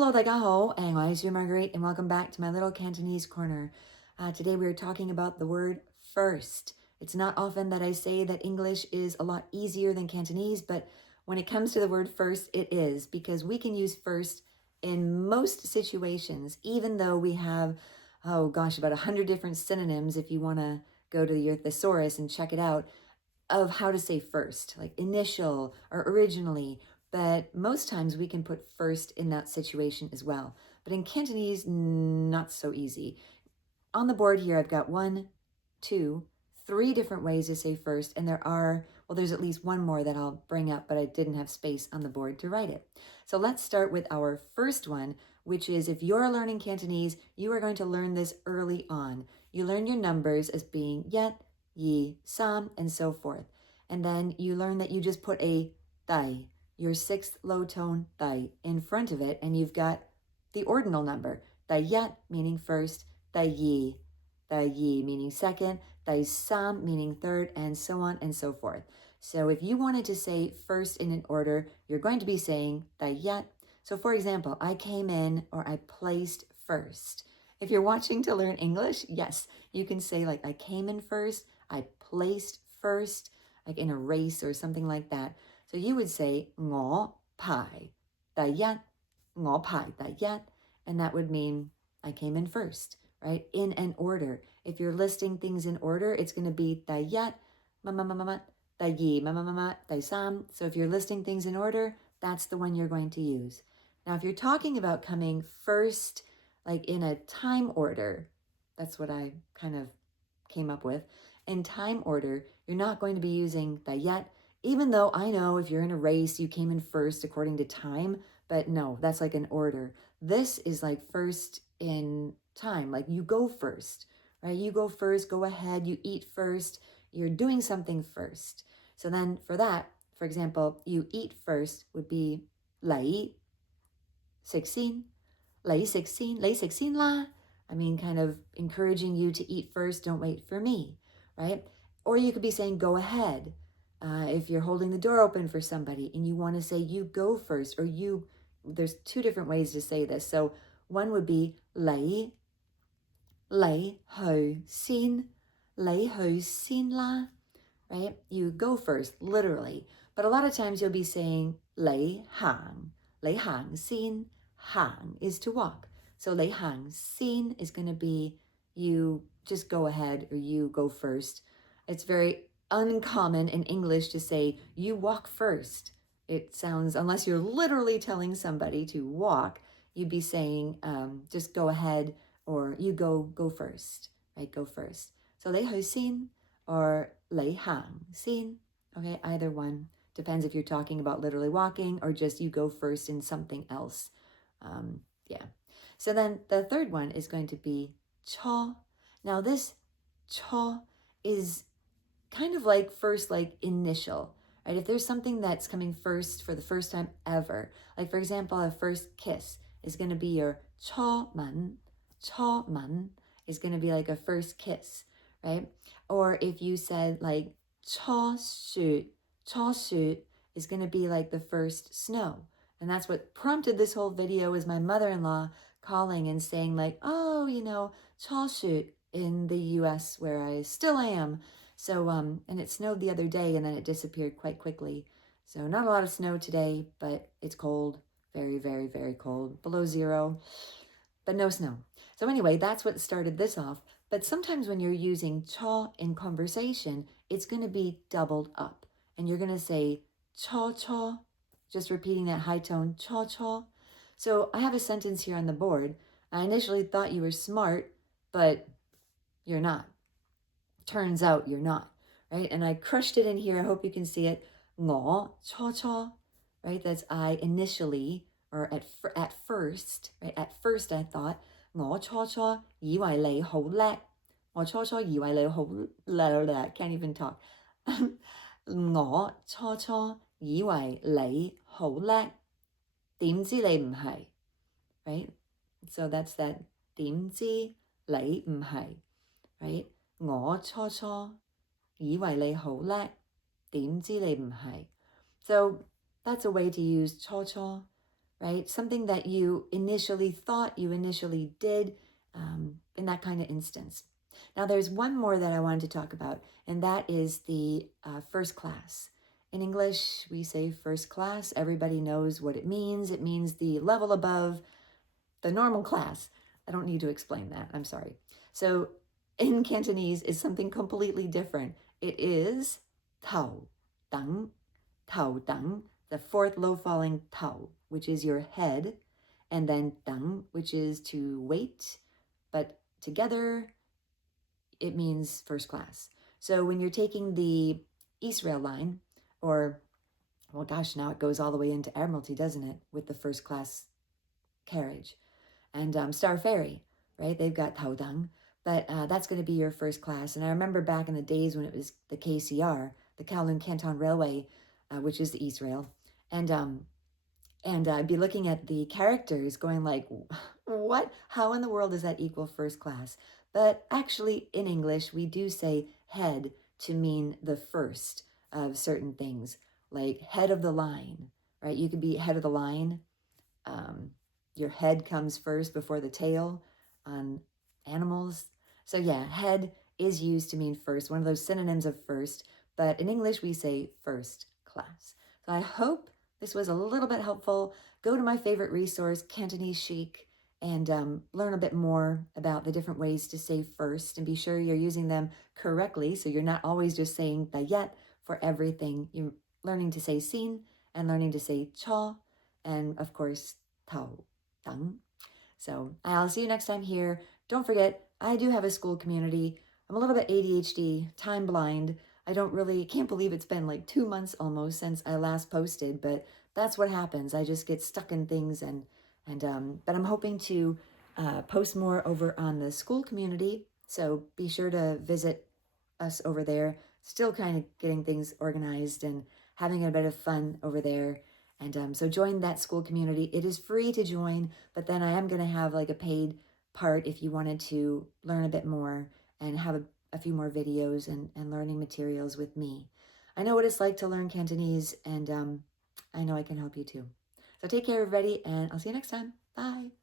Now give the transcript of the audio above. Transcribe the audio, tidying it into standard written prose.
Hello, 大家好, and I am Marguerite, and welcome back to my little Cantonese corner. Today we are talking about the word first. It's not often that I say that English is a lot easier than Cantonese, but when it comes to the word first, it is, because we can use first in most situations, even though we have, about 100 different synonyms if you want to go to your thesaurus and check it out, of how to say first, like initial or originally. But most times we can put first in that situation as well. But in Cantonese, not so easy. On the board here, I've got 1, 2, 3 different ways to say first. And there's at least one more that I'll bring up, but I didn't have space on the board to write it. So let's start with our first one, which is, if you're learning Cantonese, you are going to learn this early on. You learn your numbers as being yet, yi, sam, and so forth. And then you learn that you just put a daih, your sixth low tone daih, in front of it, and you've got the ordinal number. Daih meaning first, daih meaning second, daih sam meaning third, and so on and so forth. So if you wanted to say first in an order, you're going to be saying daih. So for example, I came in, or I placed first. If you're watching to learn English, yes, you can say like I came in first, I placed first, like in a race or something like that. So you would say 我排第一, 我排第一, and that would mean I came in first, right? In an order. If you're listing things in order, it's going to be 第一, 乜乜乜乜乜, 第二, 乜乜乜乜, 第三. So if you're listing things in order, that's the one you're going to use. Now, if you're talking about coming first, like in a time order, that's what I kind of came up with. In time order, you're not going to be using 第一, even though I know if you're in a race, you came in first according to time, but no, that's like an order. This is like first in time, like you go first, right? You go first, go ahead, you eat first, you're doing something first. So then for that, for example, you eat first would be 嚟食先, 嚟食先, 嚟食先啦. I mean, kind of encouraging you to eat first, don't wait for me, right? Or you could be saying go ahead. If you're holding the door open for somebody and you want to say you go first, or there's 2 different ways to say this. So one would be 嚟去先啦, right? You go first, literally. But a lot of times you'll be saying 嚟行先, 行 is to walk. So 嚟行先 is going to be you just go ahead, or you go first. It's very uncommon in English to say you walk first. It sounds, unless you're literally telling somebody to walk, you'd be saying just go ahead, or you go first, right? Go first. So 你去先 or 你行先. Okay, either one. Depends if you're talking about literally walking or just you go first in something else. Yeah. So then the third one is going to be 初. Now this 初 is kind of like first, like initial, right? If there's something that's coming first for the first time ever, like for example, a first kiss is going to be your 初吻is going to be like a first kiss, right? Or if you said like 初雪is going to be like the first snow. And that's what prompted this whole video, is my mother-in-law calling and saying like, oh, 初雪 in the US where I still am. So, and it snowed the other day and then it disappeared quite quickly. So not a lot of snow today, but it's cold, very, very, very cold, below 0, but no snow. So anyway, that's what started this off. But sometimes when you're using 初 in conversation, it's going to be doubled up. And you're going to say 初, just repeating that high tone, 初. So I have a sentence here on the board. I initially thought you were smart, but you're not. Turns out you're not, right? And I crushed it in here. I hope you can see it. 我初, right? That's I initially, or at first, right? At first I thought 我初以為你好叻. 我初以為你好叻. Can't even talk. 我初以為你好叻. 點知你唔係, right? So that's that 點知你唔係, right? 我初以為你好叻, 點知你唔係. So that's a way to use 初. right? Something that you initially thought, you initially did, in that kind of instance. Now, there's one more that I wanted to talk about, and that is the first class. In English, we say first class. Everybody knows what it means. It means the level above the normal class. I don't need to explain that. I'm sorry. So in Cantonese is something completely different. It is tao dang, the fourth low falling tao, which is your head, and then dang, which is to wait, but together it means first class. So when you're taking the East Rail line, or, well, gosh, now it goes all the way into Admiralty, doesn't it, with the first class carriage. And Star Ferry, right? They've got Taodang, but that's going to be your first class. And I remember back in the days when it was the KCR, the Kowloon Canton Railway, which is the East Rail, and I'd be looking at the characters going like, what? How in the world does that equal first class? But actually, in English, we do say head to mean the first of certain things, like head of the line, right? You could be head of the line. Your head comes first before the tail on animals. So yeah, head is used to mean first, one of those synonyms of first, but in English we say first class. So I hope this was a little bit helpful. Go to my favorite resource, Cantonese Chic, and learn a bit more about the different ways to say first, and be sure you're using them correctly so you're not always just saying daih for everything. You're learning to say sin and learning to say cho, and of course tao dang. So I'll see you next time here. Don't forget, I do have a Skool Community. I'm a little bit ADHD, time blind. Can't believe it's been like 2 months almost since I last posted, but that's what happens. I just get stuck in things, but I'm hoping to post more over on the Skool Community. So be sure to visit us over there. Still kind of getting things organized and having a bit of fun over there. And so join that Skool Community. It is free to join, but then I am going to have like a paid part if you wanted to learn a bit more and have a few more videos and learning materials with me. I know what it's like to learn Cantonese, and I know I can help you too. So take care, everybody, and I'll see you next time. Bye.